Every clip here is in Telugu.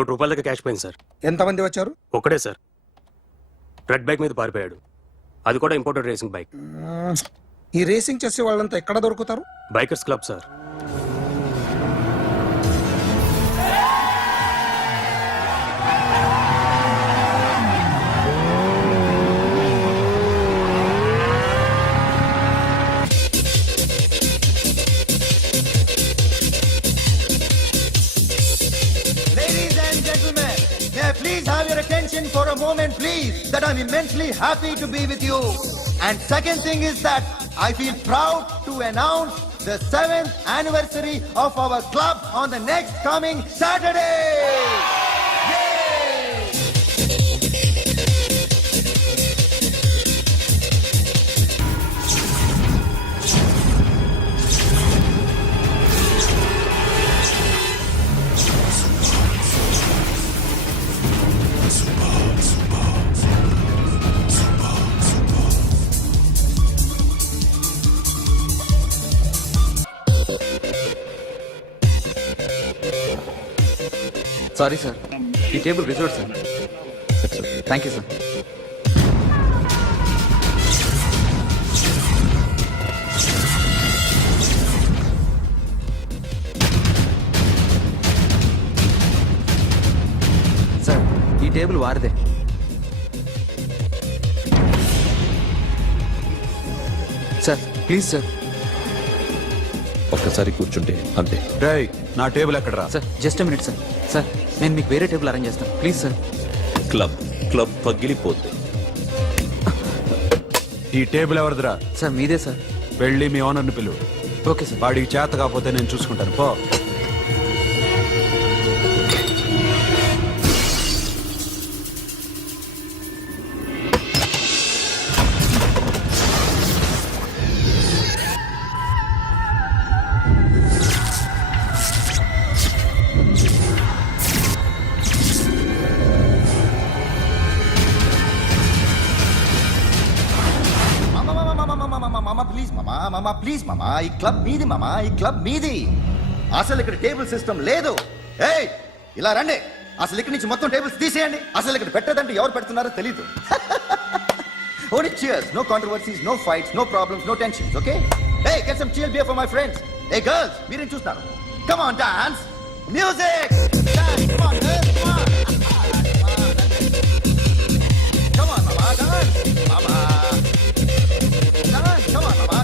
₹1 కోటి దాకా క్యాష్ పోయింది సార్. ఎంతమంది వచ్చారు? ఒక్కడే సార్. రెడ్ బైక్ మీద పారిపోయాడు. అది కూడా ఇంపోర్టెడ్ రేసింగ్ బైక్. ఈ రేసింగ్ చేసే వాళ్ళంతా ఎక్కడ దొరుకుతారు? Bikers club sir. Please have your attention for a moment, please, that I'm immensely happy to be with you. And second thing is that I feel proud to announce the 7th anniversary of our club on the next coming Saturday. Sorry sir, ఈ table reserve sir. Thank you sir. Sir, ఈ టేబుల్ వారిదే. Sir please sir. ఒక్కసారి కూర్చుంటే అంతే. రేయ్, నా టేబుల్ ఎక్కడరా? Sir just minute sir. Sir నేను మీకు వేరే టేబుల్ అరేంజ్ చేస్తాను, ప్లీజ్ సార్. క్లబ్ పగిలిపోద్ది. ఈ టేబుల్ ఎవరిదిరా? సార్ మీదే సార్. వెళ్ళి మీ ఓనర్ని పిలువు. Okay sir. వాడికి చేత కాకపోతే నేను చూసుకుంటాను, పో. ప్లీజ్ మామా, ఈ క్లబ్ మీది మామా, ఈ క్లబ్ మీది. అసలు ఇక్కడ టేబుల్ సిస్టమ్ లేదు. ఏయ్, ఇలా రండి. అసలు ఇక్కడ నుంచి మొత్తం టేబుల్స్ తీసేయండి. అసలు ఇక్కడ పెట్టదంటే ఎవరు పెడుతున్నారో తెలీదు. Only cheers, no controversies, no fights, no problems, no tensions, okay? Hey, get some chill beer for my friends. Hey girls, మీరేం చూస్తున్నారు? Come on, dance. Music. Dance, come on, girls, come on. Come on, mama, dance. Mama. Dance, come on, mama.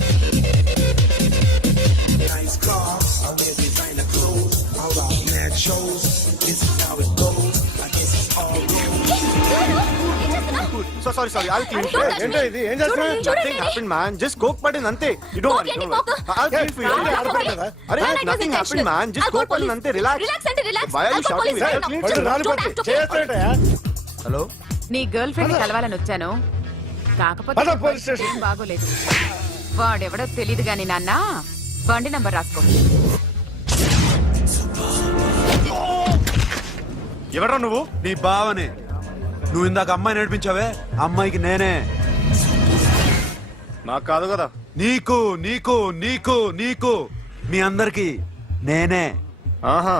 Nice cars, I wear designer clothes. I rock mad shows. This is how it goes. I guess it's all gold. So sorry, I'll clean for you. ఏంటో ఇది? ఏం చేస్తున్నా? Nothing happened, man. Just coke పడింది అంతే. You don't worry. I'll clean for you. అరే, nothing happened, man. Just coke పడింది అంతే. Relax. Why are you shouting? Hello, నీ గర్ల్ ఫ్రెండ్ కలవాలని వచ్చాను, కాకపోతే ఏం బాగోలేదు. వాడెవడో తెలీదు గాని నాన్న, బండి నంబర్ రాసుకో. ఎవడ్రా నువ్వు? నీ బావని. నువ్వు ఇందాక అమ్మాయి నడిపించావే, అమ్మాయికి నేనే. నాకు కాదు కదా. నీకు నీకు నీకు నీకు మీ అందరికి నేనే. ఆహా,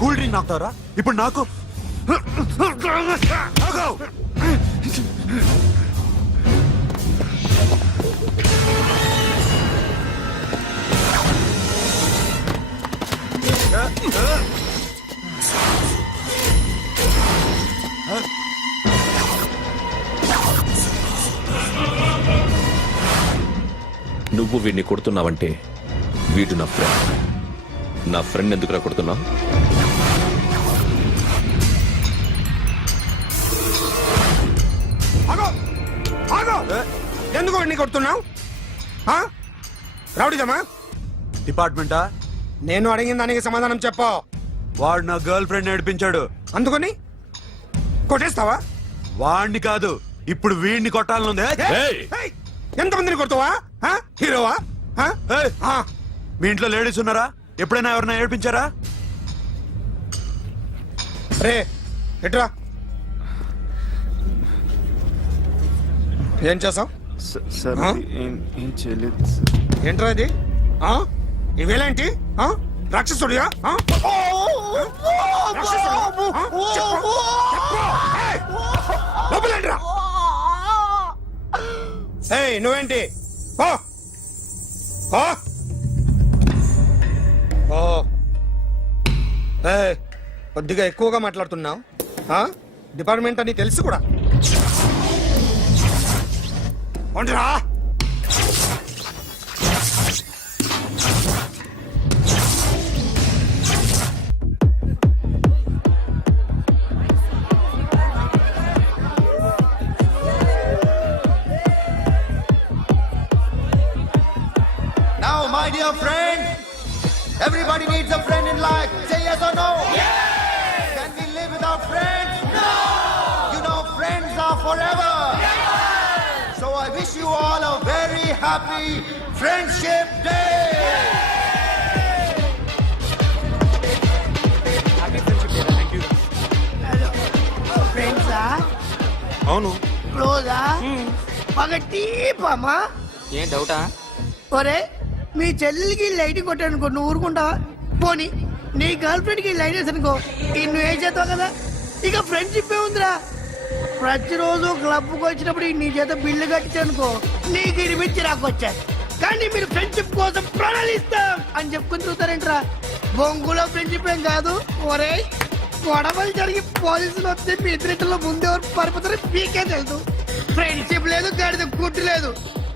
కూల్ డ్రింక్ నాకుతారా ఇప్పుడు? నాకు నువ్వు వీడిని కొడుతున్నావంటే వీడు నా ఫ్రెండ్. నా ఫ్రెండ్ ఎందుకురా కొడుతున్నావు? ఆగో ఎందుకు వాడిని కొడుతున్నావు రౌడీదమ్మా డిపార్ట్మెంటా? నేను అడిగిన దానికి సమాధానం చెప్పు. వాడు నా గర్ల్ ఫ్రెండ్ నడిపించాడు. అందుకని కొట్టేస్తావా? వాడిని కాదు, ఇప్పుడు వీడిని కొట్టాలనుంది. ఏయ్! ఏయ్, ఎంతమందిని కొడతావా? హీరోవా? ఏయ్! ఆ, మీ ఇంట్లో లేడీస్ ఉన్నారా? ఎప్పుడైనా ఎవరైనా ఏడిపించారా? రే ఎట్రా ఏం చేసావు? సార్ ఆ? ఏం చేయలేదు సార్. ఏంట్రా ఇది? ఇవేలేంటి? రాక్షసుడియా? రాక్షసుడా? చెప్పు. చెప్పు. ఏయ్, లోపలేంట్రా? ఏయ్, నువ్వేంటి? పో. పో. పో. ఏయ్, కొద్దిగా ఎక్కువగా మాట్లాడుతున్నావు. డిపార్ట్మెంట్ అని తెలుసు కూడా. ఉండరా? Now, my dear friend, everybody needs a friend in life. Say yes or no. Yes. Can we live without friends? No. You know, friends are forever. Yes. So I wish you all a very happy Friendship Day. ఫ్రెండ్సా అవును. క్లోజా పగటీపమా ఏం డౌటా? ఒరే మీ చెల్లెలికి లైట్ కొట్టానుకో నువ్వు ఊరుకుంటావా? పోనీ నీ గర్ల్ ఫ్రెండ్ కి లైట్ వేసానుకో నువ్వు ఏం చేస్తావు కదా? ఇక ఫ్రెండ్షిప్ ఏ ఉందిరా. ప్రతిరోజు క్లబ్కి వచ్చినప్పుడు నీ చేత బిల్లు కట్టించనుకో నీకు ఇరిమించి రాకొచ్చాను. కానీ మీరు ఫ్రెండ్షిప్ కోసం ప్రణాళిస్తాం అని చెప్పుకుని చూస్తారేంట్రా? బొంగులో ఫ్రెండ్షిప్ ఏం కాదు. ఒరే గొడవలు జరిగి పోలీసులు వస్తే మీ ఇద్దరిలో ముందెవరు పరిపోతారో మీకే తెలుసు. ఫ్రెండ్షిప్ లేదు, గాడిద గుడ్డు లేదు.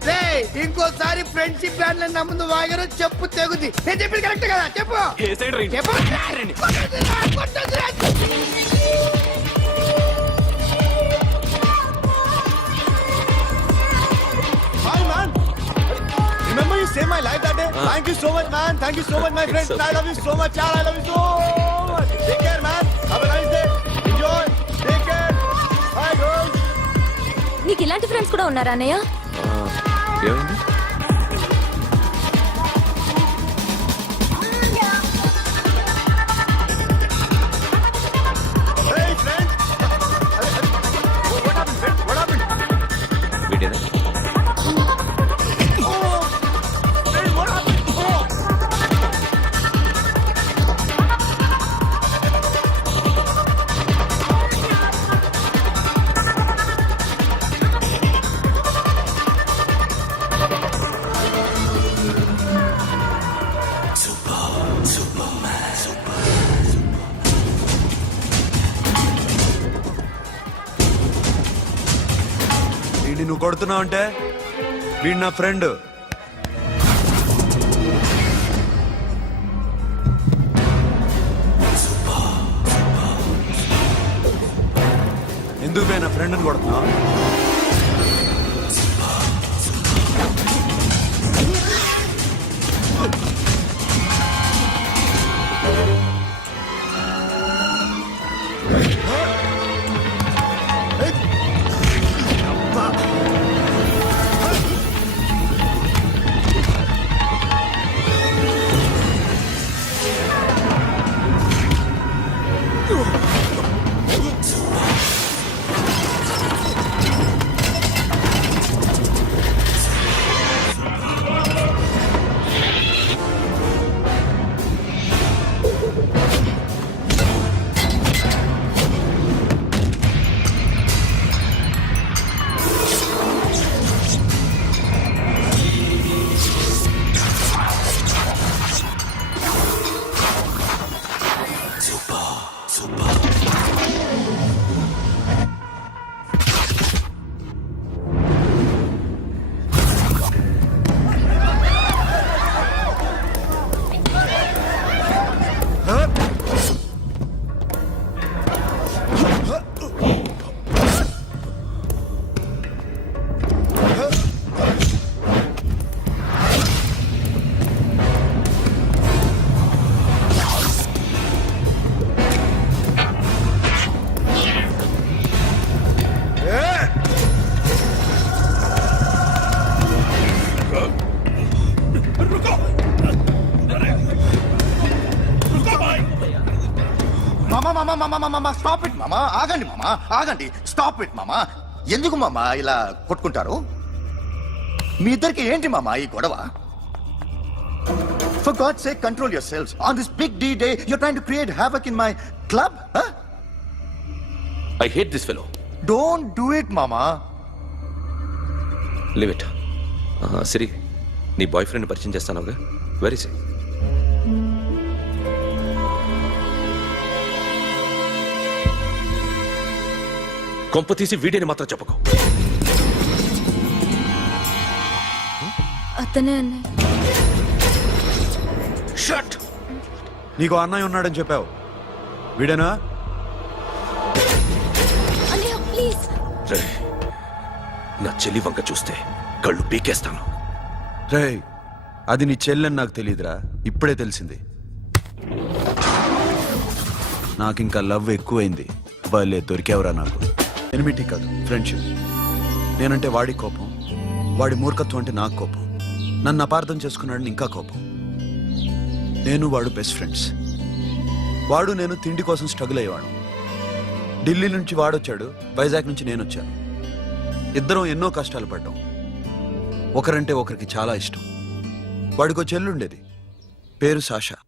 రే ఇంకోసారి ఫ్రెండ్షిప్ బ్యాండ్ నా ముందు వాగారు చెప్పు తెగుద్ది. నేను చెప్పింది కరెక్ట్ కదా? చెప్పు చెప్పు. కొట్టొద్దురా. Hi man. Remember you saved my life that day? Thank you so much man. Thank you so much my friend. I love you so much. Yaar, I love you so much. Take care man. Have a nice day. Enjoy. Take care. Bye girls. నీకు ఇలాంటి ఫ్రెండ్స్ కూడా ఉన్నారా అన్నయ్య? ఏమైంది? Hey friend. What happened friend? What happened? వీడేనా? Oh. Friend, what happened? Oh. వీడిని నువ్వు కొడుతున్నావు అంటే వీడు నా ఫ్రెండ్. ఎందుకు పోయి నా ఫ్రెండ్ని కొడుతున్నావు? మామా స్టాప్ ఇట్ మామా, ఆగండి మామా, ఆగండి, స్టాప్ ఇట్ మామా. ఎందుకు మామా ఇలా కొట్టుకుంటారు? మీ ఇద్దరికి ఏంటి మామా ఈ గొడవ? For God's sake, control yourselves. On this big D day, you're trying to create havoc in my club? Huh? I hate this fellow. Don't do it, mama. Leave it. Siri, నీ బాయ్ ఫ్రెండ్ పరిచయం చేస్తానుగా. వెరీ సే. కొంప తీసి వీడియోని మాత్రం చెప్పకు. అతనే అన్నయ్య. షట్. నీకు అన్నయ్య ఉన్నాడని చెప్పావు, వీడేనా? అన్నయ్య ప్లీజ్. రే, నా చెల్లి వంక చూస్తే కళ్ళు పీకేస్తాను. రేయ్, అది నీ చెల్లెని నాకు తెలియదురా, ఇప్పుడే తెలిసింది. నాకింకా లవ్ ఎక్కువైంది. భలే దొరికావురా నాకు. ఎనిమిటీ కాదు, ఫ్రెండ్షిప్. నేనంటే వాడి కోపం, వాడి మూర్ఖత్వం అంటే నాకు కోపం. నన్ను అపార్థం చేసుకున్నాడని ఇంకా కోపం. నేను వాడు బెస్ట్ ఫ్రెండ్స్. వాడు నేను తిండి కోసం స్ట్రగుల్ అయ్యేవాడు. ఢిల్లీ నుంచి వాడొచ్చాడు, వైజాగ్ నుంచి నేను వచ్చాను. ఇద్దరం ఎన్నో కష్టాలు పడ్డాం. ఒకరంటే ఒకరికి చాలా ఇష్టం. వాడికో చెల్లుండేది, పేరు సాషా.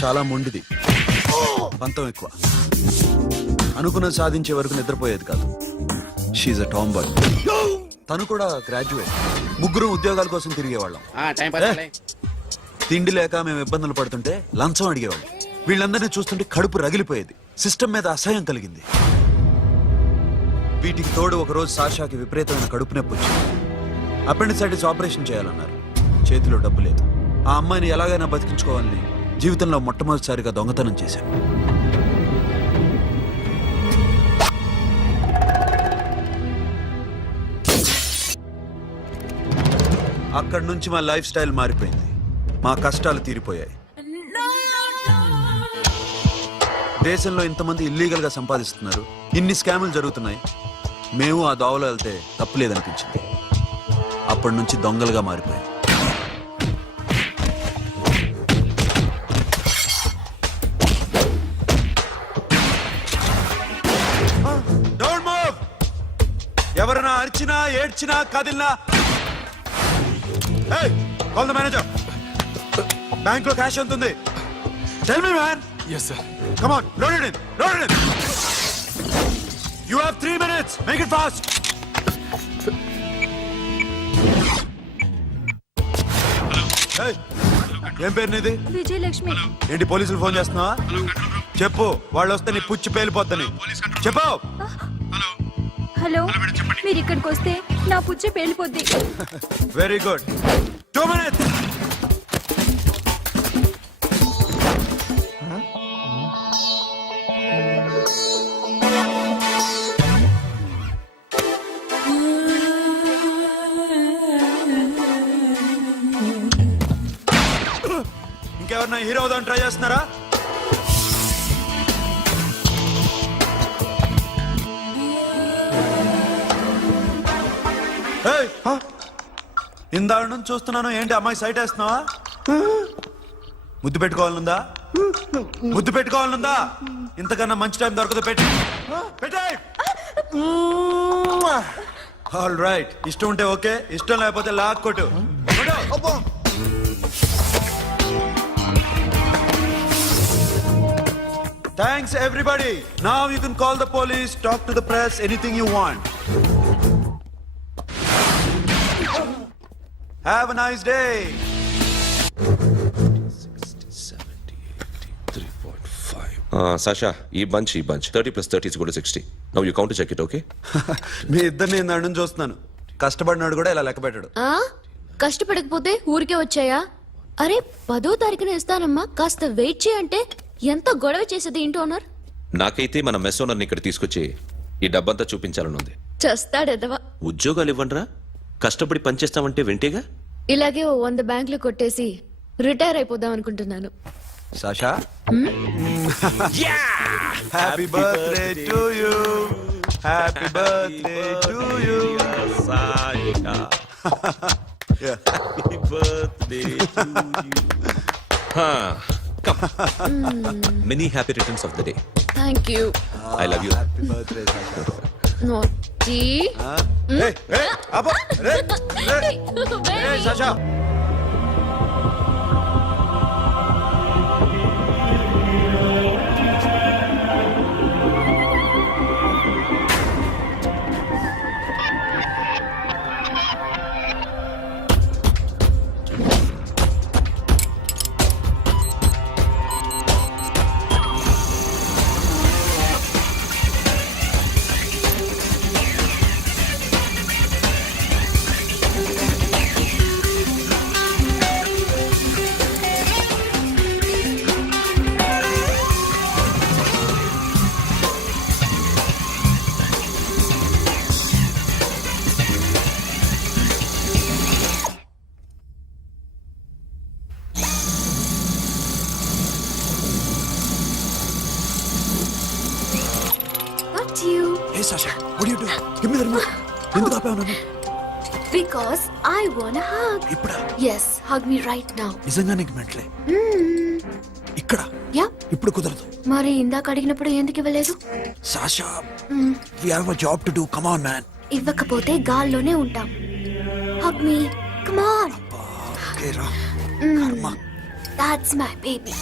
చాలా మొండిది, పంతం ఎక్కువ. అనుకున్నది సాధించే వరకు నిద్రపోయేది కాదు. She's a tomboy. తను కూడా గ్రాడ్యుయేట్. ముగ్గురు ఉద్యోగాల కోసం తిరిగేవాళ్ళం. తిండి లేక మేము ఇబ్బందులు పడుతుంటే లంచం అడిగేవాళ్ళం. వీళ్ళందరినీ చూస్తుంటే కడుపు రగిలిపోయేది. సిస్టమ్ మీద అసహ్యం కలిగింది. వీటికి తోడు ఒకరోజు సాషాకి విపరీతమైన కడుపు నొప్పి వచ్చింది. అపెండిసైటిస్ ఆపరేషన్ చేయాలన్నారు. చేతిలో డబ్బు లేదు. ఆ అమ్మాయిని ఎలాగైనా బతికించుకోవాలని జీవితంలో మొట్టమొదటిసారిగా దొంగతనం చేశాను. అక్కడి నుంచి మా లైఫ్ స్టైల్ మారిపోయింది. మా కష్టాలు తీరిపోయాయి. దేశంలో ఇంతమంది ఇల్లీగల్ గా సంపాదిస్తున్నారు, ఇన్ని స్కాములు జరుగుతున్నాయి. మేము ఆ దోవలో వెళ్తే తప్పులేదనిపించింది. అప్పటి నుంచి దొంగలుగా మారిపోయాం. Don't move! ఎవరైనా అరిచినా ఏడ్చినా కదిలినా కాల్ ద మేనేజర్. బ్యాంక్ లో క్యాష్ ఎంత ఉంది? Tell me man. Yes, sir. Come on, load it in. Load it in. You have 3 minutes. Make it fast. Hey, ఏం పేరు నీది? విజయలక్ష్మి. ఏంటి పోలీసులు ఫోన్ చేస్తున్నావా? చెప్పు, వాళ్ళు వస్తే నీ పుచ్చి పేలిపోద్దని చెప్పు. హలో, మీరు ఇక్కడికి వస్తే నా పుచ్చ పేలిపోద్ది. Very good. 2 minutes. ఇంకెవరన్నా హీరో అవుదాం ట్రై చేస్తున్నారా? ఇందాక నుంచి చూస్తున్నాను, ఏంటి అమ్మాయి సైట్ వేస్తున్నావా? ముద్దు పెట్టుకోవాలనుందా? ముద్దు పెట్టుకోవాలనుందా? ఇంతకన్నా మంచి టైం దొరకదు. పెట్టే. ఆల్ రైట్, ఇష్టం ఉంటే ఓకే, ఇష్టం లేకపోతే లాక్ కొట్టు. Thanks everybody. Now you can call the police, talk to the press, anything you want. Have a nice day. 3.5. Sasha, ఈ bunch 30 plus 30 is equal to 60. Now you count to check it, okay? మీ ఇద్దరిని ఇందాక నుంచి చూస్తున్నాను. కష్టపడినాడు కూడా ఇలా లెక్క పెట్టాడు. కష్టపడకపోతే ఊరికే వచ్చాయా? అరే 10వ తారీఖున ఇస్తానమ్మా, కాస్త వెయిట్ చేయంటే ఎంత గొడవ చేసేది ఏంటి ఓనర్. నాకైతే మన మెస్ ఓనర్ని ఇక్కడ తీసుకొచ్చి ఈ డబ్బంతా చూపించాలని ఉంది. చస్తాడెదవా. ఉద్యోగాలు ఇవ్వండిరా, కష్టపడి పనిచేస్తామంటే వింటేగా. ఇలాగే 100 బ్యాంకులు కొట్టేసి రిటైర్ అయిపోదాం అనుకుంటున్నాను. Sasha, happy birthday to you. Happy birthday to you. Sasha. Yeah. Happy birthday to you. Come. Many happy returns of the day. Thank you. I love you. Happy birthday Sasha. నోటి. Hey, hey, Abba, hey, hey, Sasha. What you? Hey Sasha, what are you doing? Give me the remote. ఎందుకు ఆపావు నన్ను? Because I want a hug. ఇప్పుడా? Yes, hug me right now. నిజంగా నీకు మెంటలే. ఇక్కడ Yeah. ఇప్పుడు కుదరదు. మరి ఇందాక అడిగినప్పుడు ఎందుకు ఇవ్వలేదు? Sasha, we have a job to do. Come on, man. ఇవ్వకపోతే గాల్లోనే ఉంటాం. Hug me. Come on. Okay, రా. కర్మ. That's my baby.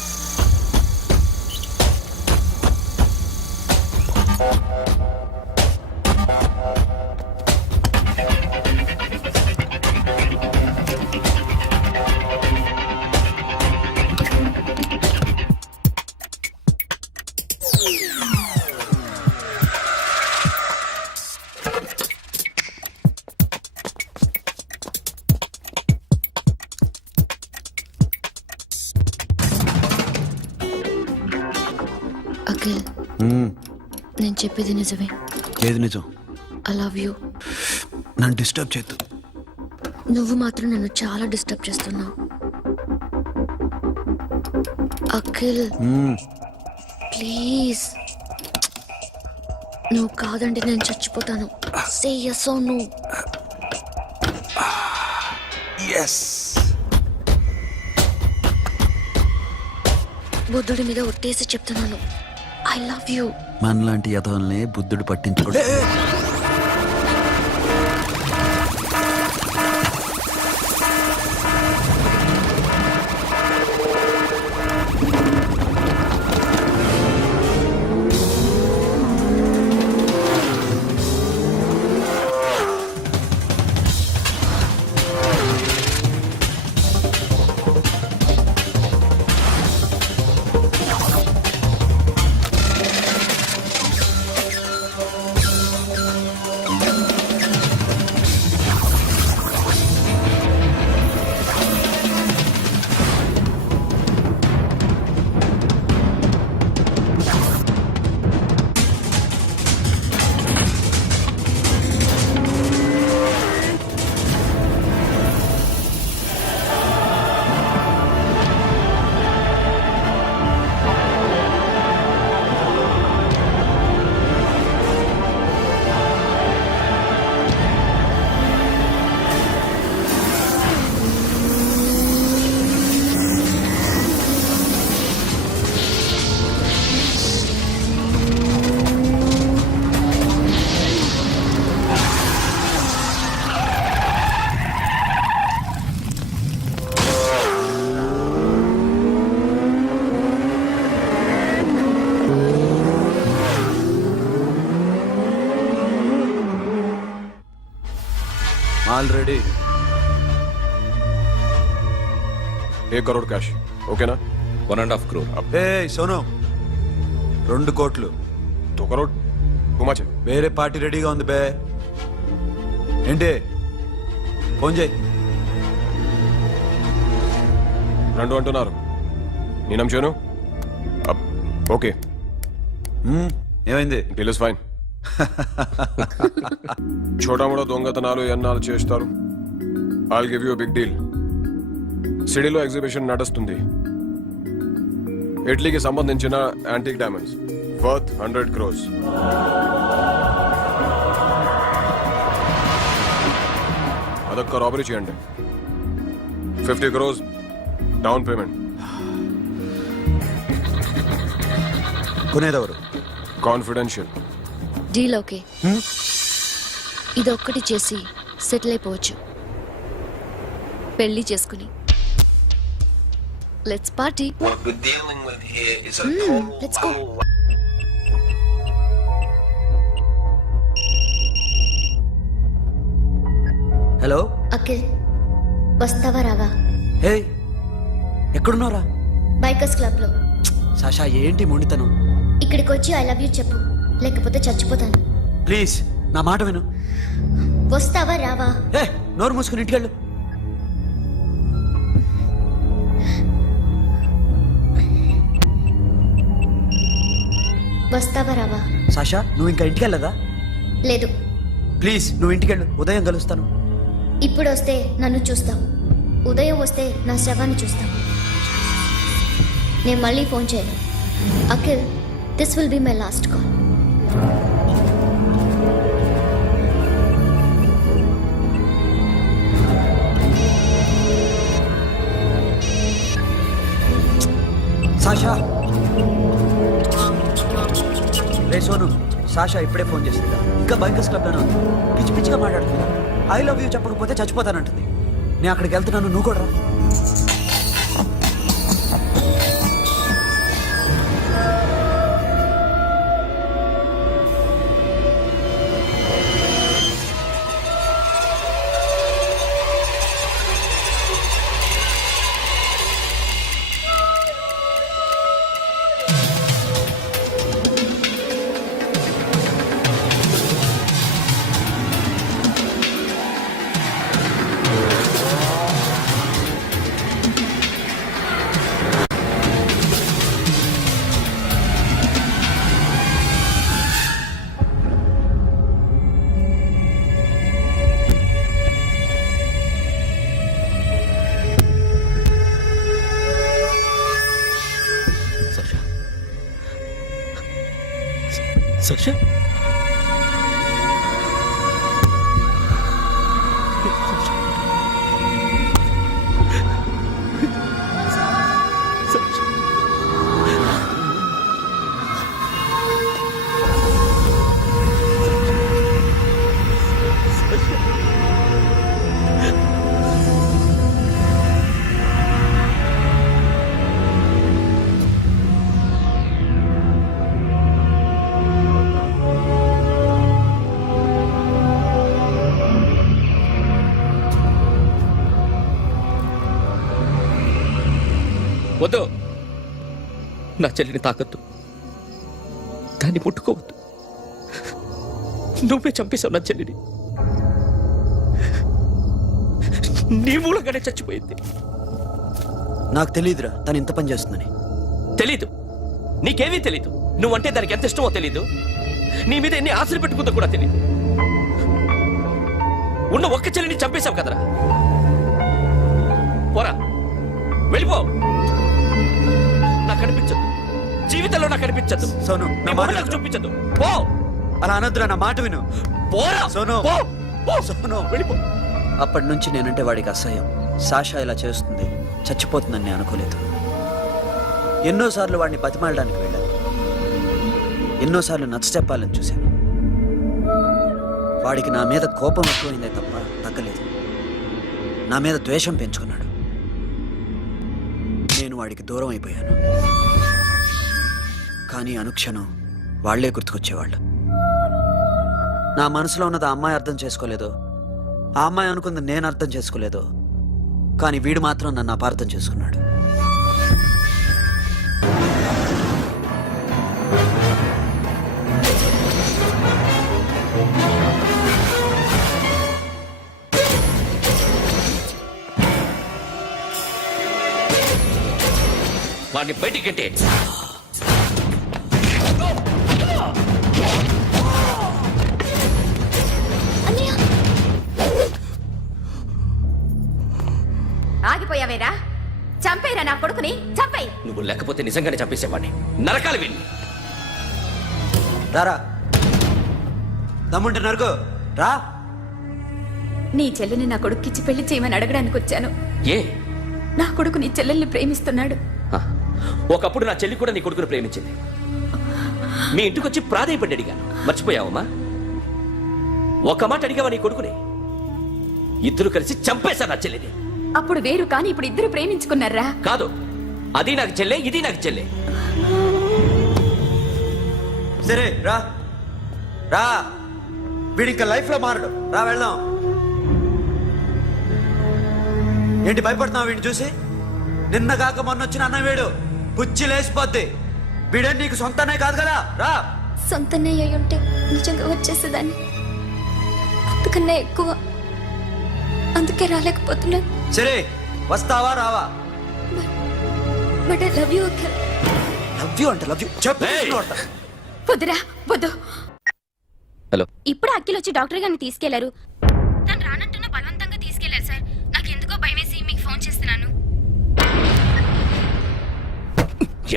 అఖిల్, నేను చెప్పేది నిజమే. ఏది నిజం? I love you. నన్ను డిస్టర్బ్ చేయొద్దు. నువ్వు మాత్రం నన్ను చాలా డిస్టర్బ్ చేస్తున్నావు. అఖిల్, ప్లీజ్. నువ్వు కాదంటే నేను చచ్చిపోతాను. సే yes or no. Yes. బుద్ధుడి మీద ఒట్టేసి చెప్తున్నాను. I love you. మనలాంటి యథవల్ని బుద్ధుడు పట్టించుకోడు. Already 1 crore cash. ఓకేనా? 1.5 crore. ఏ సోను, 2 కోట్లు. 2 crore. Too much. వేరే పార్టీ రెడీగా ఉంది బే. ఏంటి? ఫోన్ చేయి. 2 అంటున్నారు. నేను నమ్మను. ఓకే. ఏమైంది? Deal is fine. చోటా మోటా దొంగతనాలు ఎన్నాళ్ళు చేస్తారు? I'll give you big deal. సిటీలో ఎగ్జిబిషన్ నడుస్తుంది. ఇటలీకి సంబంధించిన యాంటిక్ డైమండ్స్ వర్త్ 100 crores. అదొక్క రాబరీ చేయండి. 50 crores డౌన్ పేమెంట్. కొనేదెవరు? కాన్ఫిడెన్షియల్. Deal okay. ఇదొక్కటి చేసి సెటిల్ అయిపోవచ్చు. పెళ్లి చేసుకుని let's party. Let's go. Hello Akhil వస్తావా రావా? హే, ఎక్కడున్నారా? బైకర్స్ క్లబ్ లో. సాషా, ఏంటి మొండితనం? ఇక్కడికి వచ్చి ఐ లవ్ యూ చెప్పు, లేకపోతే చచ్చిపోతాను. ప్లీజ్ నా మాట విను. వస్తావా రావా? ఏ, నోరు మూసుకుని ఇంటికెళ్ళు. వస్తావా రావా? సాషా, నువ్వు ఇంకా ఇంటికెళ్ళదా? లేదు. ప్లీజ్ నువ్వు ఇంటికెళ్ళు, ఉదయం కలుస్తాను. ఇప్పుడు వస్తే నన్ను చూస్తావు, ఉదయం వస్తే నా శవాన్ని చూస్తావు. నేను మళ్ళీ ఫోన్ చేయను. Akhil, this will be my last call. Sasha, ray Sonu, Sasha ఇప్పుడే ఫోన్ చేసిందా? ఇంకా బైకర్స్ క్లబ్లోనే ఉంది. పిచ్చి పిచ్చిగా మాట్లాడుతుందా? ఐ లవ్ యూ చెప్పకపోతే చచ్చిపోతానంటుంది. నేను అక్కడికి వెళ్తున్నాను, నువ్వు కూడా రా. సషా, వద్దు. నా చెల్లిని తాకద్దు, దాన్ని ముట్టుకోవద్దు. నువ్వే చంపేశావు నా చెల్లిని. నీ మూలంగానే చచ్చిపోయింది. నాకు తెలియదురా తను ఇంత పని చేస్తుందని. తెలీదు, నీకేమీ తెలీదు. నువ్వంటే దానికి ఎంత ఇష్టమో తెలీదు. నీ మీద ఎన్ని ఆశలు పెట్టుకుందో కూడా తెలీదు. ఉన్న ఒక్క చెల్లిని చంపేశావు కదరా. పోరా, వెళ్ళిపో. నాకు కనిపించదు, జీవితంలో నాకు కనిపించదు. సోను, నీ మొహం నాకు చూపించదు. పో. అలా అనొద్దురా, నా మాట విను. పోరా సోను, పో. పో. సోను, వెళ్ళిపో. అప్పటి నుంచి నేనంటే వాడికి అసహ్యం. సాషా ఇలా చేస్తుంది, చచ్చిపోతుందని నేను అనుకోలేదు. ఎన్నోసార్లు వాడిని బతిమాలడానికి వెళ్ళాను, ఎన్నోసార్లు నచ్చ చెప్పాలని చూశాను. వాడికి నా మీద కోపం ఎక్కువైందే తప్ప తగ్గలేదు. నా మీద ద్వేషం పెంచుకున్నాడు. నేను వాడికి దూరం అయిపోయాను. కానీ అనుక్షణం వాళ్లే గుర్తుకొచ్చేవాళ్ళు. నా మనసులో ఉన్నది ఆ అమ్మాయి అర్థం చేసుకోలేదు, ఆ అమ్మాయి అనుకుంది నేను అర్థం చేసుకోలేదు. కానీ వీడు మాత్రం నన్ను అపార్థం చేసుకున్నాడు. వాడిని బయటికి గెట్టే. ఆగిపోయావేరా? చంపేరా నా కొడుకుని, చంపేయి. నువ్వు లేకపోతే నిజంగానే చంపేసేవాడిని. నరకాలు విని రారా, దమ్ముంటే నరుకు రా. నీ చెల్లిని నా కొడుక్కిచ్చి పెళ్లి చేయమని అడగడానికి వచ్చాను. ఏ నా కొడుకు నీ చెల్లెల్ని ప్రేమిస్తున్నాడు. ఆ, ఒకప్పుడు నా చెల్లి కూడా నీ కొడుకును ప్రేమించింది. మీ ఇంటికి వచ్చి ప్రాధేయపడి అడిగాను, మర్చిపోయావమ్మా? ఒక మాట అడిగావా నీ కొడుకుని? ఇద్దరు కలిసి చంపేశారు నా చెల్లిని. అప్పుడు వేరు, కానీ ఇప్పుడు ఇద్దరు ప్రేమించుకున్నారా? కాదు, అది నాకు చెల్లె, ఇది నాకు చెల్లె. సరే రా రా, వీడి ఇంకా లైఫ్ లో మారడు. రా వెళ్దాం. ఏంటి భయపడుతున్నావు వీడిని చూసి? నిన్న కాక మొన్న వచ్చిన అన్న వీడు పుచ్చి లేసిపోద్ది. వీడే నీకు సొంతనే కాదు కదా. రా. సొంతన్నయ్య అయి ఉంటే నిజంగా వచ్చేసేదాన్ని. అంతకన్నా ఎక్కువ, అందుకే రాలేకపోతున్నాను. సరే వస్తావా రావా? But I love you Akhil. Love you అంటే లవ్ యూ చెప్పు. వద్దురా, వద్దు. హలో, ఇప్పుడు అఖిల్ వచ్చి డాక్టర్ గారిని తీసుకెళ్లారు. తను రానంటున్న బలవంతంగా తీసుకెళ్లారు సార్. నాకు ఎందుకో భయమేసి మీకు ఫోన్ చేస్తున్నాను.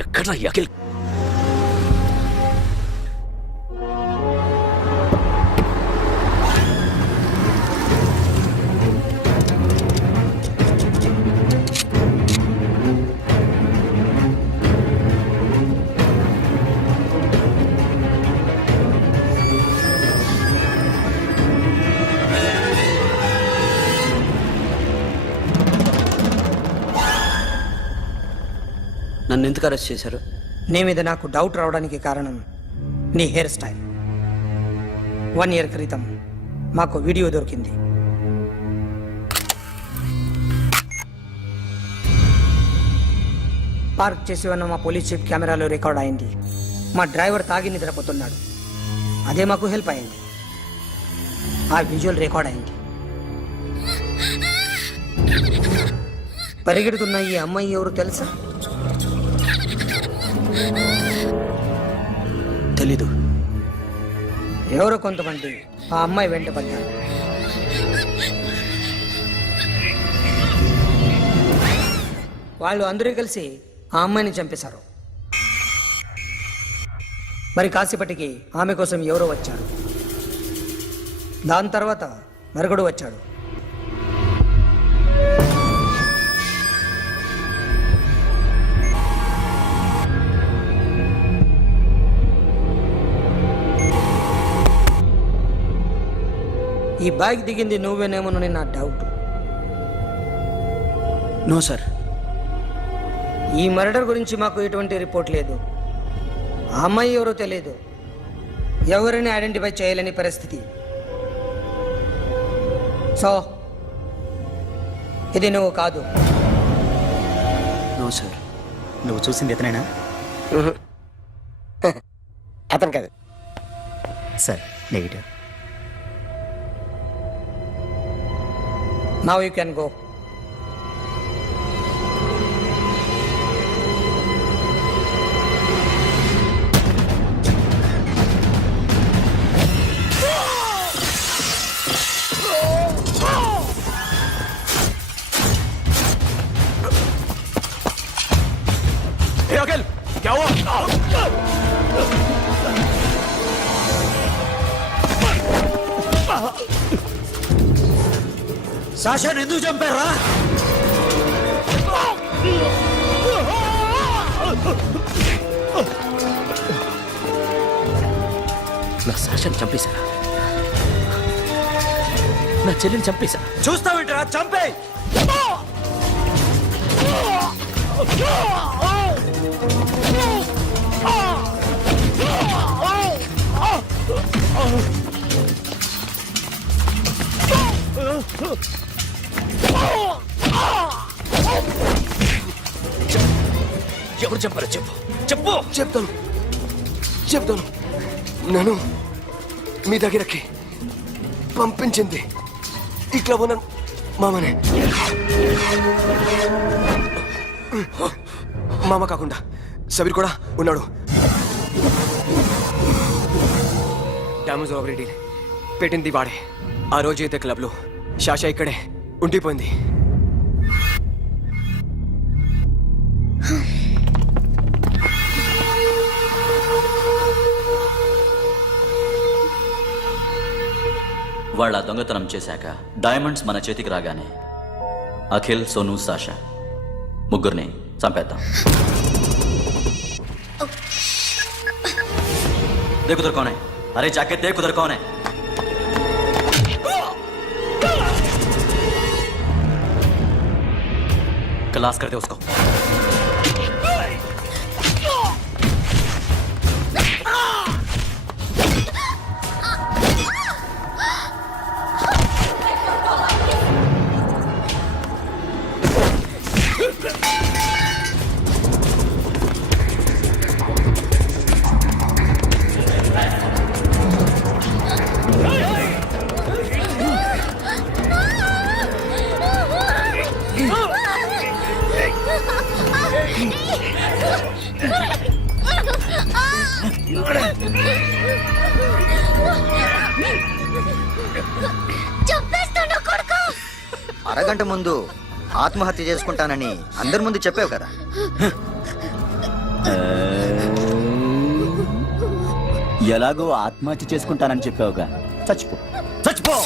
ఎక్కడ అఖిల్? నన్ను ఎందుకు అరెస్ట్ చేశారు? నీ మీద నాకు డౌట్ రావడానికి కారణం నీ హెయిర్ స్టైల్. 1 year క్రితం మాకు వీడియో దొరికింది. పార్క్ చేసి ఉన్న మా పోలీస్ జీప్ కెమెరాలో రికార్డ్ అయింది. మా డ్రైవర్ తాగి నిద్రపోతున్నాడు. అదే మాకు హెల్ప్ అయింది. ఆ విజువల్ రికార్డ్ అయింది. పరిగెడుతున్న ఈ అమ్మాయి ఎవరు తెలుసా? తెలీదు. ఎవరో కొంతమంది ఆ అమ్మాయి వెంట పడ్డారు. వాళ్ళు అందరూ కలిసి ఆ అమ్మాయిని చంపేశారు. మరి కాసేపటికి ఆమె కోసం ఎవరో వచ్చారు. దాని తర్వాత మరొకడు వచ్చాడు. ఈ బైక్ దిగింది నువ్వేనేమోనని నా డౌట్. No sir. ఈ మర్డర్ గురించి మాకు ఎటువంటి రిపోర్ట్ లేదు. ఆ అమ్మాయి ఎవరో తెలియదు. ఎవరిని ఐడెంటిఫై చేయలేని పరిస్థితి. సో ఇది నువ్వు కాదు. No sir. నువ్వు చూసింది ఇతనేనా? అతను కాదు sir. Negative. Now you can go. సాషాని ఎందుకు చంపారా? నా సాషాన్ని చంపేశారా? నా చెల్లిని చంపేశారా? చూస్తావేంట్రా? చంపే. ఎవరు చెప్పారో చెప్పు, చెప్పు. చెప్తాను. నేను మీ దగ్గరకి పంపించింది ఈ క్లబ్ ఓనర్ మామనే. మామ కాకుండా సబీర్ కూడా ఉన్నాడు. డ్యామేజ్ ఆపరేటీ పెట్టింది వాడే. ఆ రోజు అయితే క్లబ్లో శాషా ఇక్కడే ఉండిపోయింది. వాళ్ళ దొంగతనం చేశాక డైమండ్స్ మన చేతికి రాగానే అఖిల్, సోను, సాషా ముగ్గురిని చంపేద్దాం. देख उधर कौन है? अरे जाके देख उधर कौन है? क्लास करते उसको. అరగంట ముందు ఆత్మహత్య చేసుకుంటానని అందరి ముందు చెప్పావు కదా. ఎలాగో ఆత్మహత్య చేసుకుంటానని చెప్పావుగా, చచ్చిపో చచ్చిపో.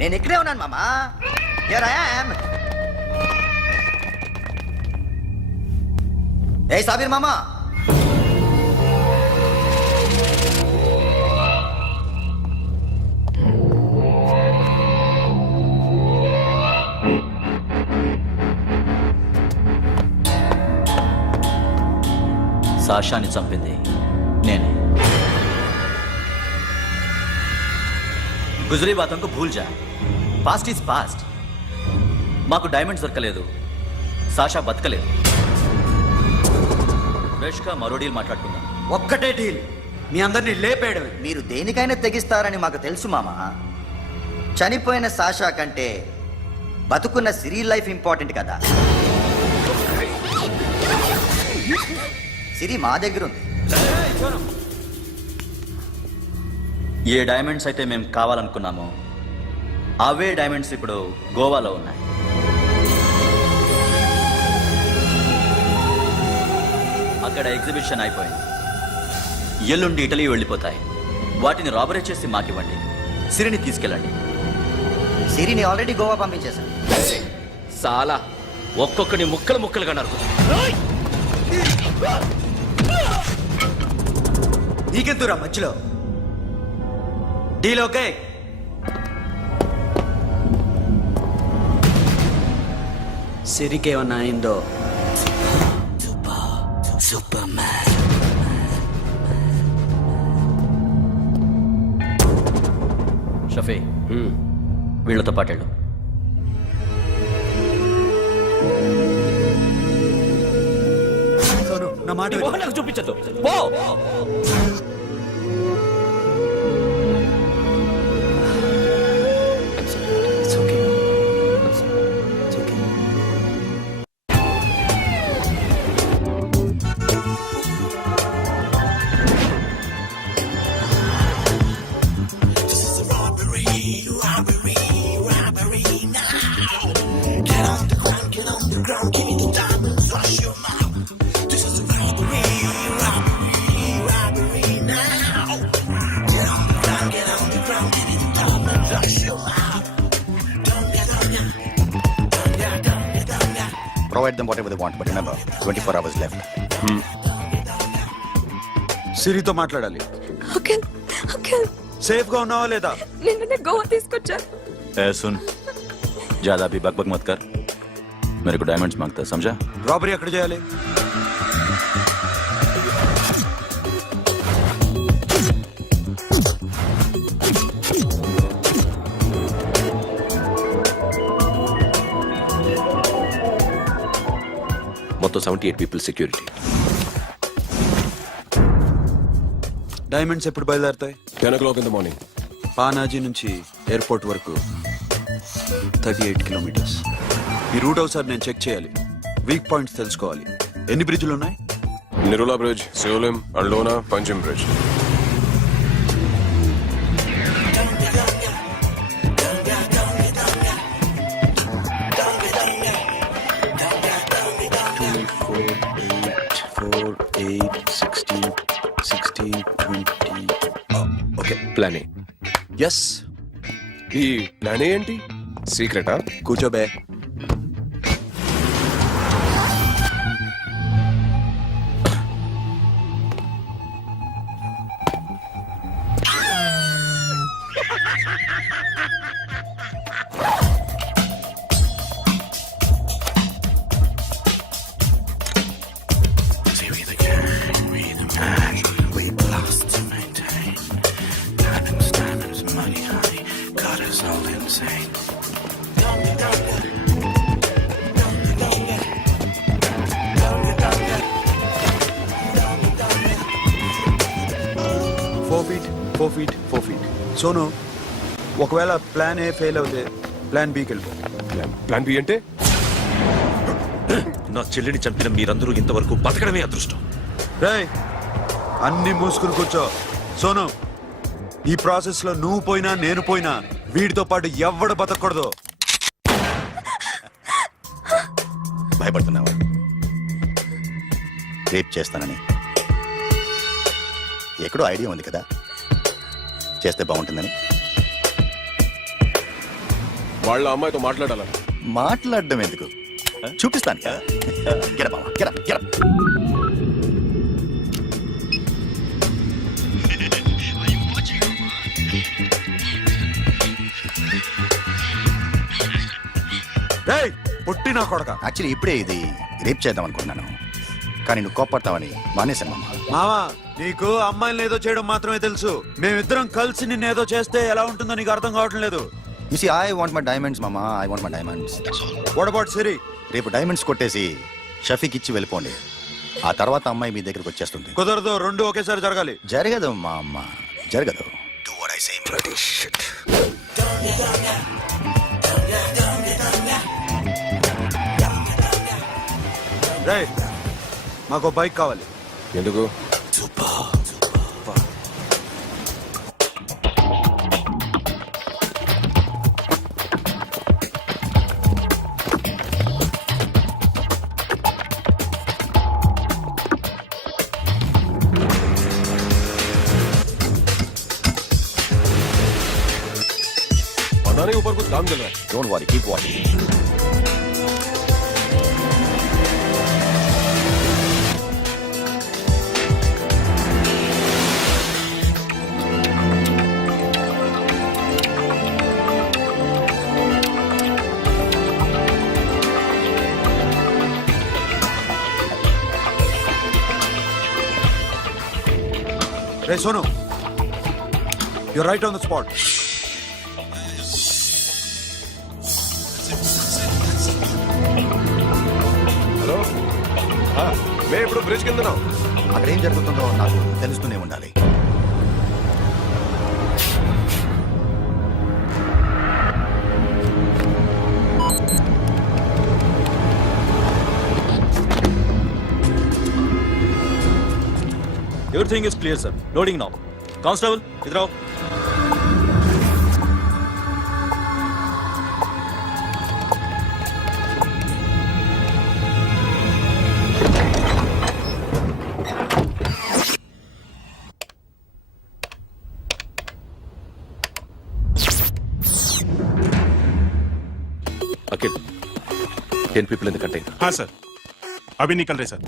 నేను ఇక్కడే ఉన్నాను మామా. Here I am. ఏ సాబీర్ మామా, సాషాని చంపింది నేనే. గుజరీ బాతంకు భూల్ జా, పాస్ట్ ఈజ్ పాస్ట్. మాకు డైమండ్స్ దొరకలేదు, సాషా బతకలేదు. ఫ్రెష్గా మరో డీల్ మాట్లాడుకుందాం. ఒక్కటే డీల్, మీ అందరినీ లేపేయడం. మీరు దేనికైనా తెగిస్తారని మాకు తెలుసు మామా. చనిపోయిన సాషా కంటే బతుకున్న సిరి లైఫ్ ఇంపార్టెంట్ కదా. సిరి మా దగ్గర ఉంది. ఏ డైమండ్స్ అయితే మేము కావాలనుకున్నామో అవే డైమండ్స్ ఇప్పుడు గోవాలో ఉన్నాయి. అక్కడ ఎగ్జిబిషన్ అయిపోయింది. ఎల్లుండి ఇటలీ వెళ్ళిపోతాయి. వాటిని రాబరీ చేసి మాకివ్వండి. సిరిని తీసుకెళ్ళండి. సిరిని ఆల్రెడీ గోవా పంపించేశాను. సాలా ఒక్కొక్కని ముక్కలు ముక్కలుగా నరుకుతా. నీకెందురా మధ్యలో డీల్? ఓకే, సిరికేమన్నా అయిందో షఫీ, వీళ్ళతో పాటేళ్ళు. నా మాట నీ మొహం నాకు చూపించద్దు. పో. Provide them whatever they want, but remember, 24 hours left. సిరితో మాట్లాడాలి. సేఫ్ గా ఉన్నావా లేదా? నిన్న గోవా తీసుకొచ్చారు. ए सुन, ज्यादा भी बकबक मत कर. मेरे को डायमंड्स मांगता है, समझा? రాబరీ ఎక్కడ చేయాలి? మొత్తం 78 పీపుల్ సెక్యూరిటీ. డైమండ్స్ ఎప్పుడు బయలుదేరుతాయి? 10 o'clock in the morning. Panaji నుంచి ఎయిర్పోర్ట్ వరకు 38 కిలోమీటర్స్. ఈ రూట్ ఒకసారి నేను చెక్ చేయాలి, వీక్ పాయింట్స్ తెలుసుకోవాలి. ఎన్ని బ్రిడ్జ్లు ఉన్నాయి? Nirula Bridge, Seolim, Aldona, Panjim Bridge. Okay, plan A. Yes. ఈ ప్లాన్ ఏంటి? సీక్రెటా? కూర్చోబే. Four feet. సోను, ఒకవేళ ప్లాన్ ఏ ఫెయిల్ అవుతే ప్లాన్ బికి వెళ్ళిపో. ప్లాన్ బి అంటే? నా చెల్లిని చంపిన మీరందరూ ఇంతవరకు బతకడమే అదృష్టం. రేయ్, అన్ని మూసుకుని కూర్చో. సోను, ఈ ప్రాసెస్ లో నువ్వు పోయినా నేను పోయినా వీడితో పాటు ఎవ్వడు బతకూడదు. భయపడుతున్నావా? రేప్ చేస్తానని ఎక్కడో ఐడియా ఉంది కదా, చేస్తే బాగుంటుందని. వాళ్ళ అమ్మాయితో మాట్లాడాలా? మాట్లాడడం ఎందుకు, చూపిస్తాను కదా. Get up, మామ, get up, get up. రేయ్, పుట్టి నా కొడక. యాక్చువల్లీ ఇప్పుడే ఇది రేప్ చేద్దాం అనుకున్నాను, కానీ నువ్వు కోప్పడతావని మానేశాను మామ. మావా, నీకు అమ్మాయిలను ఏదో చేయడం మాత్రమే తెలుసు. మేమిద్దరం కలిసి నిన్ను ఏదో చేస్తే ఎలా ఉంటుందో నీకు అర్థం కావటం లేదు. You see, I want my diamonds, mama. I want my diamonds. What about Siri? రేపు డైమండ్స్ కొట్టేసి షఫీక్ ఇచ్చి వెళ్ళిపోండి. ఆ తర్వాత అమ్మాయి మీ దగ్గరికి వచ్చేస్తుంది. కుదరదు, రెండు ఒకేసారి జరగాలి. జరగదు మా అమ్మ, జరగదు. Do what I say, bloody shit. రేయ్, మాకు బైక్ కావాలి. ఎందుకు? बनाने के ऊपर कुछ काम चल रहा है. Don't worry, keep watching. Ray Sonu, you're right on the spot. Hello, మేము ఇప్పుడు బ్రిడ్జ్ కింద ఉన్నాం. అక్కడ ఏం జరుగుతుందో నాకు తెలుస్తూనే ఉండాలి. Everything is clear, sir. Loading now. Constable, इधर आओ. Akhil, 10 people in the container. हाँ सर, अभी निकल रहे सर.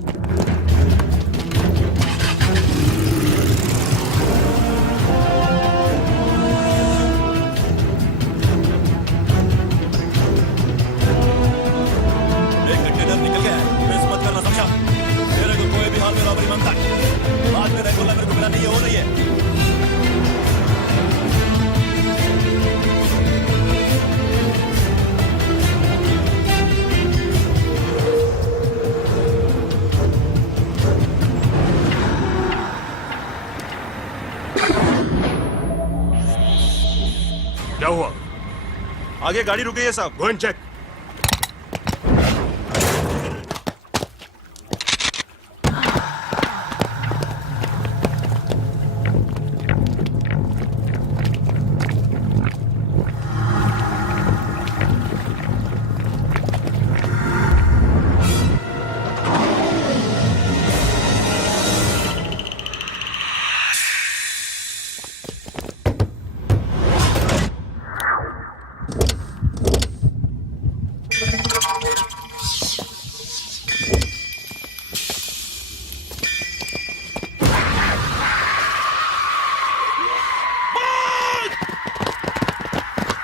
आगे गाड़ी रुक गई है साहब, go and check.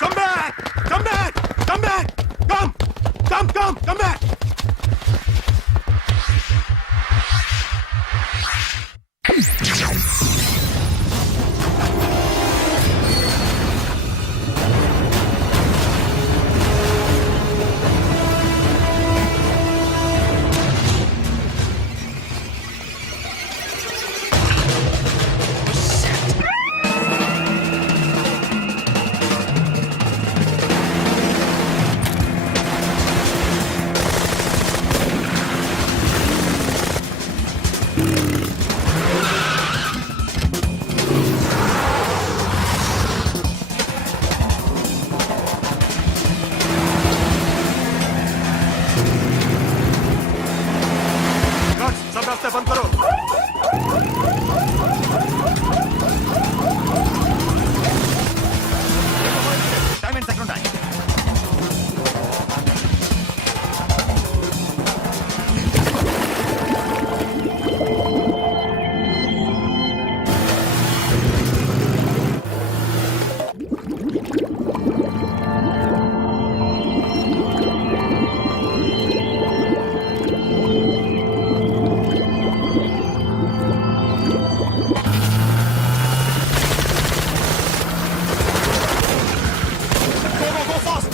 Come back! Come back! Come back! Come back! Guards, सब रास्ते बंद करो। Diamonds ఎక్కడ ఉన్నాయి? Go fast!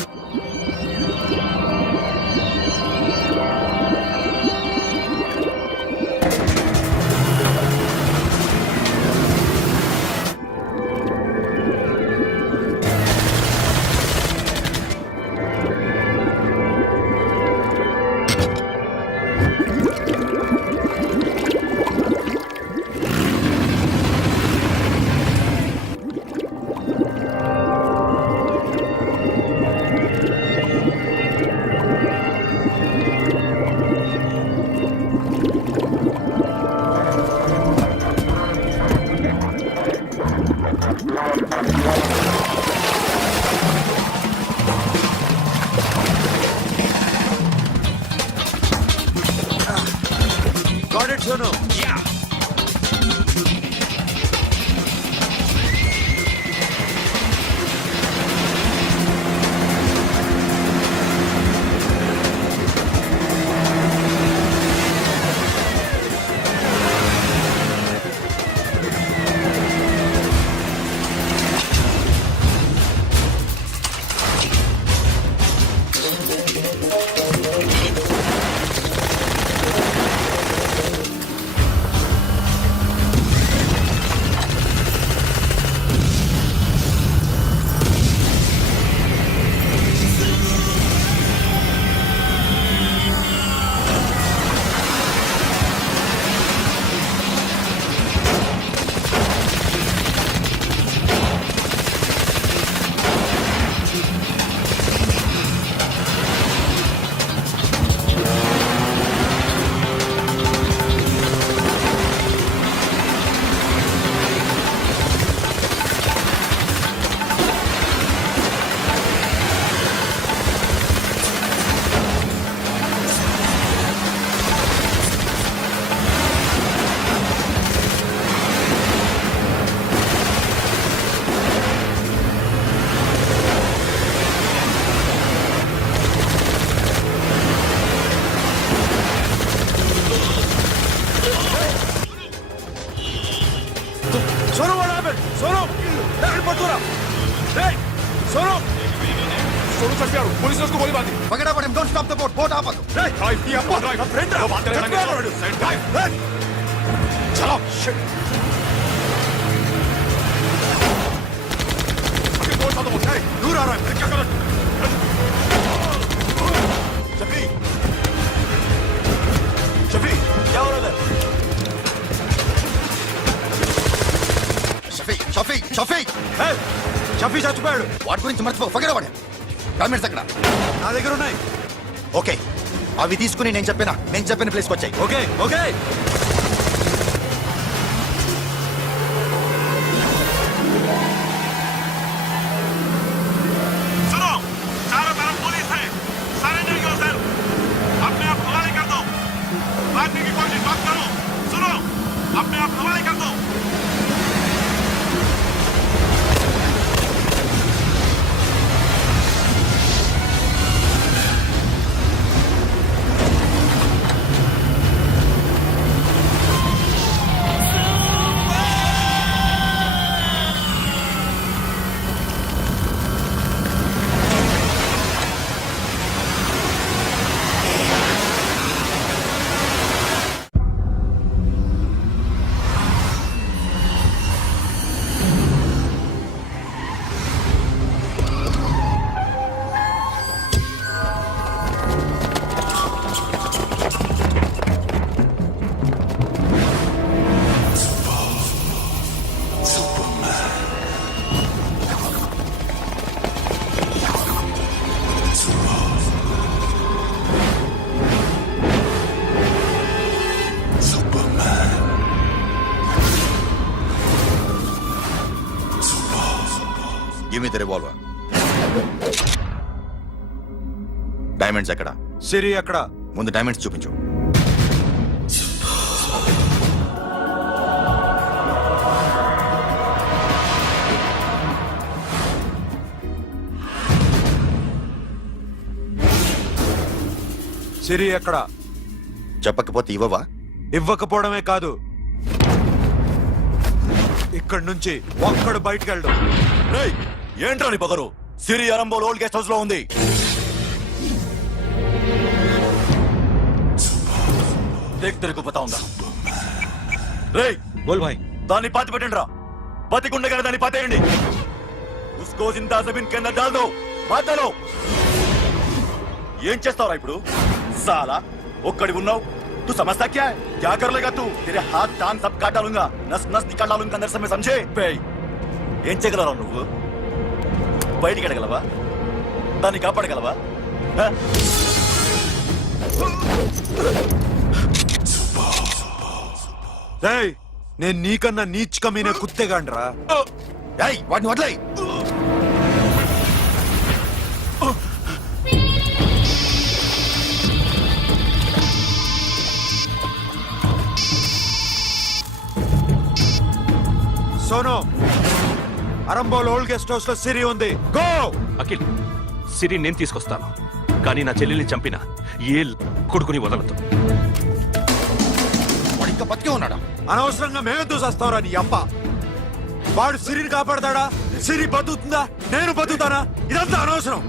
Got it, Sono. Sono, what happened? Sono! Pagkara Hey! Sono! Sono చంపాడు పోలీసులకు గోలి బాంది Forget about him, don't stop the boat, boat ఆపదు. డ్రైవ్ కియా డ్రైవ్ ఫ్రెండ్ రా బాత్ కరేంगे సైడ్ డ్రైవ్ చలో షిట్ అక్కడ बोट साथ बोट है दूर आ रहा है क्या कर शफी शफी क्या हो रहा है షఫీ షఫీ షఫీ షఫీ చచ్చిపోయాడు. వాటి గురించి మర్చిపో ఫగడ వాడు డాక్యుమెంట్స్ ఎక్కడ నా దగ్గర ఉన్నాయి. ఓకే అవి తీసుకుని నేను చెప్పిన ప్లేస్కి వచ్చాయి. Okay okay. सुनो चारों तरफ पुलिस है सरेंडर योरसेल्फ अपने आप हवाले कर दो भागने की कोशिश मत करो सुनो अपने आप हवाले कर दो give me the revolver. Diamonds ఎక్కడ? సిరి ఎక్కడ? ముందు డైమండ్స్ చూపించు. సిరి ఎక్కడ? చెప్పకపోతే ఇవ్వవా? ఇవ్వకపోవడమే కాదు, ఇక్కడి నుంచి ఒక్కడు బయటికి వెళ్ళడం. ఏంట్రా నీ పొగరు? సిరి అరంబోల్ ఓల్డ్ గెస్ట్ హౌస్ లో ఉంది. దేక్ తెరకు బతాਉਂదా. రేయ్ బోల్ భాయ్. దాన్ని పాతి పెట్టండి రా. బతికుండగానే దాన్ని పాతేయండి. ఉస్కో జిందా జమీన్ కింద డాల్ దో. బాధలో ఏం చేస్తావురా ఇప్పుడు? సాలా ఒక్కడి ఉన్నావు. तू समझता क्या है? क्या कर लेगा तू? तेरे हाथ टांग सब काट डालूंगा, नस नस निकाल डालूंगा अंदर से, मैं समझे? ఏం చేయగలరా నువ్వు? బయటికి ఎడగలవా? దాన్ని కాపాడగలవా? నేను నీకన్నా నీచకమైన కుత్తేగాండ్రా. వాటిని వదిలేయ్. Sono, Arambol old guest house లో సిరి ఉంది. గో. అఖిల్, సిరి నేను తీసుకొస్తాను, కానీ నా చెల్లెల్ని చంపిన ఏ కొడుకుని వదలదు. వాడు ఇంకా బతికే ఉన్నాడా? అనవసరంగా మేమెందుకు చేస్తావురా నీ అప్ప? వాడు సిరిని కాపాడతాడా? సిరి బతుకుతుందా? నేను బతుకుతానా? ఇదంతా అనవసరం.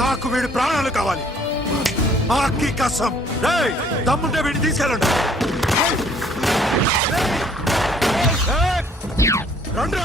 నాకు వీడి ప్రాణాలు కావాలి. ఆకి కసం. దమ్ముంటే వీడిని తీసుకెళ్ళండి. రండ్రా.